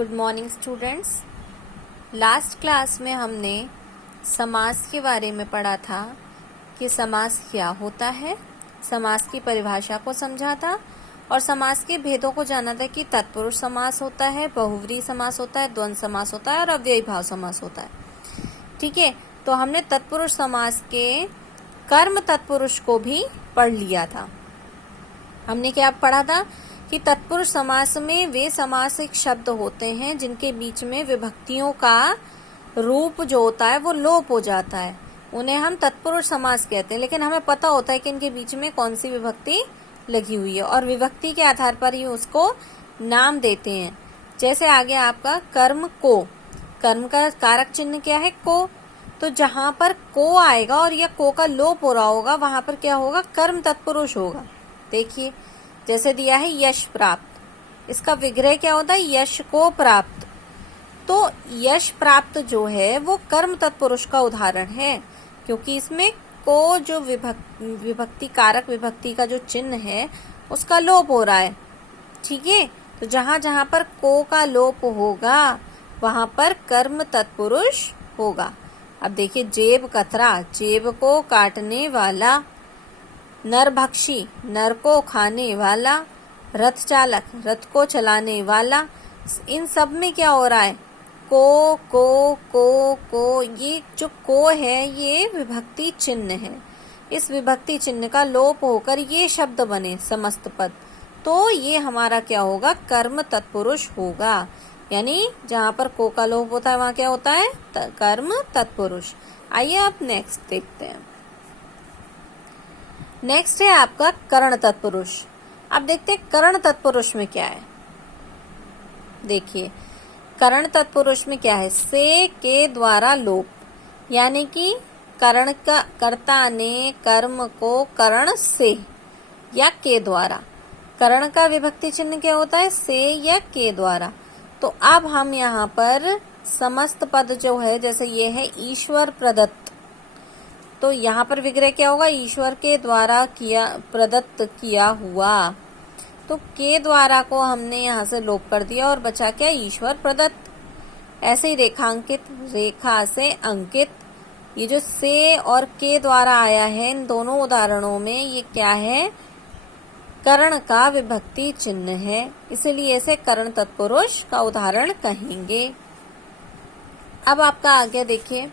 Good morning students. Last class में हमने समास के बारे में पढ़ा था कि समास क्या होता है, समास की परिभाषा को समझा था और समास के भेदों को जाना था कि तत्पुरुष समास होता है, बहुव्रीहि समास होता है, द्वंद्व समास होता है और अव्ययी भाव समास होता है। ठीक है, तो हमने तत्पुरुष समास के कर्म तत्पुरुष को भी पढ़ लिया था। हमने क्या पढ़ा था कि तत्पुरुष समास में वे समासिक शब्द होते हैं जिनके बीच में विभक्तियों का रूप जो होता है वो लोप हो जाता है, उन्हें हम तत्पुरुष समास कहते हैं। लेकिन हमें पता होता है कि इनके बीच में कौन सी विभक्ति लगी हुई है और विभक्ति के आधार पर ही उसको नाम देते हैं। जैसे आगे आपका कर्म को, कर्म का कारक चिन्ह क्या है? को। तो जहां पर को आएगा और या को का लोप हो रहा होगा वहां पर क्या होगा? कर्म तत्पुरुष होगा। देखिए जैसे दिया है यश प्राप्त, इसका विग्रह क्या होता है? यश को प्राप्त। तो यश प्राप्त जो है वो कर्म तत्पुरुष का उदाहरण है, क्योंकि इसमें को जो विभक्ति कारक विभक्ति का जो चिन्ह है उसका लोप हो रहा है। ठीक है, तो जहां जहां पर को का लोप होगा वहां पर कर्म तत्पुरुष होगा। अब देखिए जेब कतरा, जेब को काटने वाला। नरभक्षी, नर को खाने वाला। रथ चालक, रथ को चलाने वाला। इन सब में क्या हो रहा है? को ये जो को है ये विभक्ति चिन्ह है। इस विभक्ति चिन्ह का लोप होकर ये शब्द बने समस्त पद, तो ये हमारा क्या होगा? कर्म तत्पुरुष होगा। यानी जहां पर को का लोप होता है वहां क्या होता है? कर्म तत्पुरुष। आइए अब नेक्स्ट देखते हैं। नेक्स्ट है आपका करण तत्पुरुष। अब देखते हैं करण तत्पुरुष में क्या है। देखिए करण तत्पुरुष में क्या है? से के द्वारा लोप, यानी कि करण का कर्ता ने कर्म को करण से या के द्वारा। करण का विभक्ति चिन्ह क्या होता है? से या के द्वारा। तो अब हम यहाँ पर समस्त पद जो है, जैसे ये है ईश्वर प्रदत्त, तो यहाँ पर विग्रह क्या होगा? ईश्वर के द्वारा किया, प्रदत्त किया हुआ। तो के द्वारा को हमने यहाँ से लोप कर दिया और बचा क्या? ईश्वर प्रदत्त। ऐसे ही रेखांकित, रेखा से अंकित, ये जो से और के द्वारा आया है इन दोनों उदाहरणों में ये क्या है? करण का विभक्ति चिन्ह है, इसलिए इसे करण तत्पुरुष का उदाहरण कहेंगे। अब आपका आगे देखिए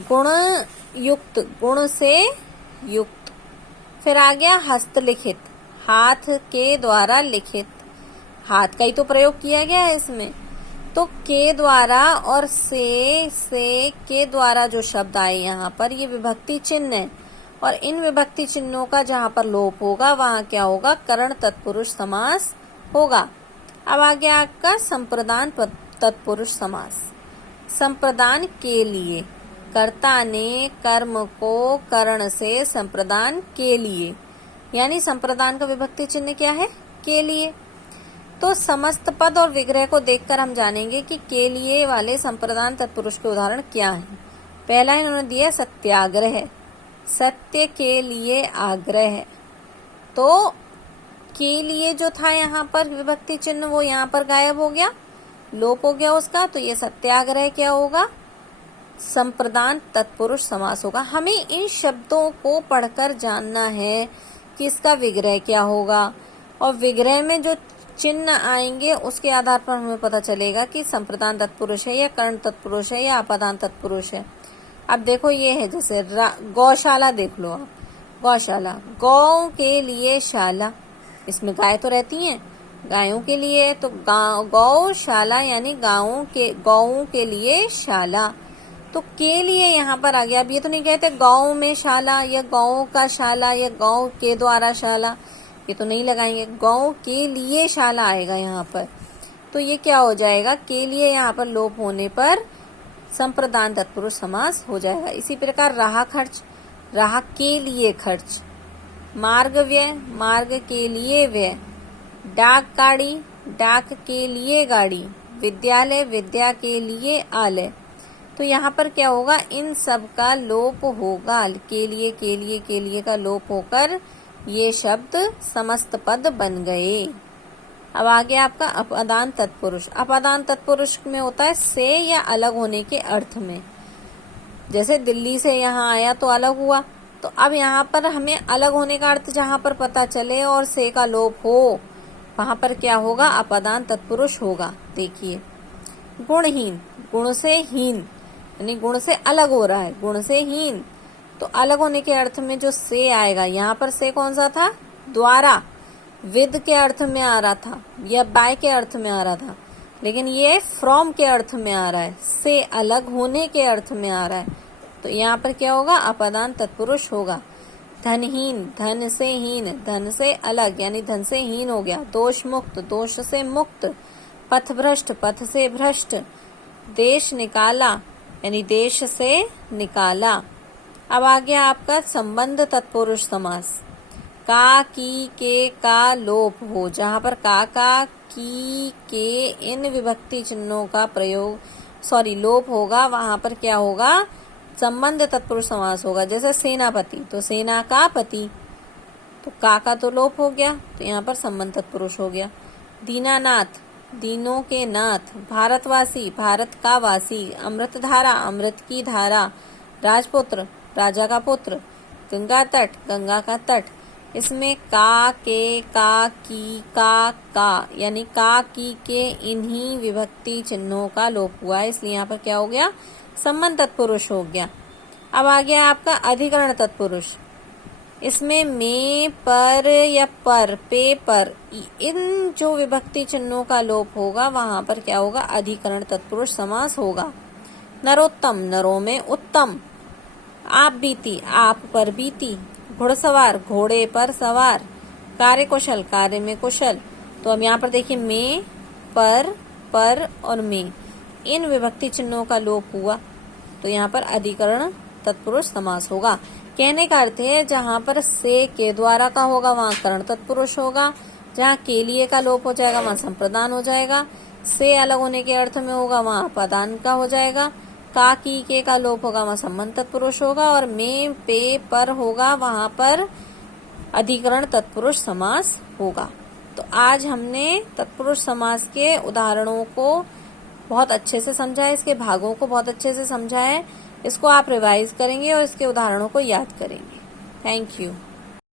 गुण युक्त, गुण से युक्त। फिर आ गया हस्तलिखित, हाथ के द्वारा लिखित। हाथ का ही तो प्रयोग किया गया है इसमें। तो के द्वारा और से के द्वारा जो शब्द आए यहाँ पर ये विभक्ति चिन्ह है और इन विभक्ति चिन्हों का जहां पर लोप होगा वहां क्या होगा? करण तत्पुरुष समास होगा। अब आ गया आपका संप्रदान तत्पुरुष समास। संप्रदान के लिए, कर्ता ने कर्म को करण से संप्रदान के लिए, यानी संप्रदान का विभक्ति चिन्ह क्या है? के लिए। तो समस्त पद और विग्रह को देखकर हम जानेंगे कि के लिए वाले संप्रदान तत्पुरुष के उदाहरण क्या हैं। पहला इन्होंने दिया सत्याग्रह, सत्य के लिए आग्रह। तो के लिए जो था यहाँ पर विभक्ति चिन्ह वो यहाँ पर गायब हो गया, लोप हो गया उसका। तो ये सत्याग्रह क्या होगा? संप्रदान तत्पुरुष समास होगा। हमें इन शब्दों को पढ़कर जानना है कि इसका विग्रह क्या होगा और विग्रह में जो चिन्ह आएंगे उसके आधार पर हमें पता चलेगा कि संप्रदान तत्पुरुष है या कर्ण तत्पुरुष है या अपादान तत्पुरुष है। अब देखो ये है जैसे गौशाला, देख लो आप, गौशाला, गौ के लिए शाला, इसमें गाय तो रहती हैं, गायों के लिए, तो गौशाला यानी गौओं के लिए शाला। तो के लिए यहाँ पर आ गया। अब ये तो नहीं कहते गाँव में शाला या गाँव का शाला या गाँव के द्वारा शाला, ये तो नहीं लगाएंगे। गाँव के लिए शाला आएगा यहाँ पर, तो ये क्या हो जाएगा? के लिए यहाँ पर लोप होने पर संप्रदान तत्पुरुष समास हो जाएगा। इसी प्रकार राह खर्च, राह के लिए खर्च। मार्ग व्यय, मार्ग के लिए व्यय। डाक गाड़ी, डाक के लिए गाड़ी। विद्यालय, विद्या के लिए आलय। तो यहाँ पर क्या होगा? इन सब का लोप होगा। के लिए का लोप होकर ये शब्द समस्त पद बन गए। अब आगे आपका अपादान तत्पुरुष। अपादान तत्पुरुष में होता है से या अलग होने के अर्थ में। जैसे दिल्ली से यहाँ आया तो अलग हुआ, तो अब यहाँ पर हमें अलग होने का अर्थ जहाँ पर पता चले और से का लोप हो, वहां पर क्या होगा, अपादान तत्पुरुष होगा। देखिए गुणहीन, गुण से हीन यानी गुण से अलग हो रहा है, गुण से हीन, तो अलग होने के अर्थ में जो से आएगा, यहाँ पर से कौन सा था, द्वारा, विद के अर्थ में आ रहा था या बाय के अर्थ में आ रहा था, लेकिन ये फ्रॉम के अर्थ में आ रहा है, से अलग होने के अर्थ में आ रहा है, तो यहाँ पर क्या होगा, अपादान तत्पुरुष होगा। धनहीन, धन से हीन, धन से अलग यानी धन से हीन हो गया। दोष मुक्त, दोष से मुक्त। पथभ्रष्ट, पथ से भ्रष्ट। देश निकाला यानी देश से निकाला। अब आ गया आपका संबंध तत्पुरुष समास। का, की, के का लोप हो, जहां पर का, की, के इन विभक्ति चिन्हों का प्रयोग लोप होगा, वहां पर क्या होगा, संबंध तत्पुरुष समास होगा। जैसे सेनापति, तो सेना का पति, तो का तो लोप हो गया, तो यहाँ पर संबंध तत्पुरुष हो गया। दीनानाथ, दीनों के नाथ। भारतवासी, भारत का वासी। अमृतधारा, अमृत की धारा। राजपुत्र, राजा का पुत्र। गंगा तट, गंगा का तट। इसमें का, के, का, की, का यानी का, की, के इन्हीं विभक्ति चिन्हों का लोप हुआ है, इसलिए यहाँ पर क्या हो गया, संबंध तत्पुरुष हो गया। अब आ गया आपका अधिकरण तत्पुरुष। इसमें में, पर या पर, पे, पर, इन जो विभक्ति चिन्हों का लोप होगा, वहां पर क्या होगा, अधिकरण तत्पुरुष समास होगा। नरोत्तम, नरों में उत्तम। आप बीती, आप पर बीती। घुड़सवार, घोड़े पर सवार। कार्यकुशल, कार्य में कुशल। तो अब यहाँ पर देखिए में, पर और में, इन विभक्ति चिन्हों का लोप हुआ, तो यहाँ पर अधिकरण तत्पुरुष समास होगा। कहने का अर्थ है, जहाँ पर से के द्वारा का होगा वहाँ करण तत्पुरुष होगा, जहाँ के लिए का लोप हो जाएगा वहाँ संप्रदान हो जाएगा, से अलग होने के अर्थ में होगा वहाँ अपादान का हो जाएगा, का, की, के का लोप होगा वहाँ संबंध तत्पुरुष होगा, और में, पे, पर होगा वहाँ पर अधिकरण तत्पुरुष समास होगा। तो आज हमने तत्पुरुष समास के उदाहरणों को बहुत अच्छे से समझा है, इसके भागों को बहुत अच्छे से समझा है। इसको आप रिवाइज करेंगे और इसके उदाहरणों को याद करेंगे। Thank you.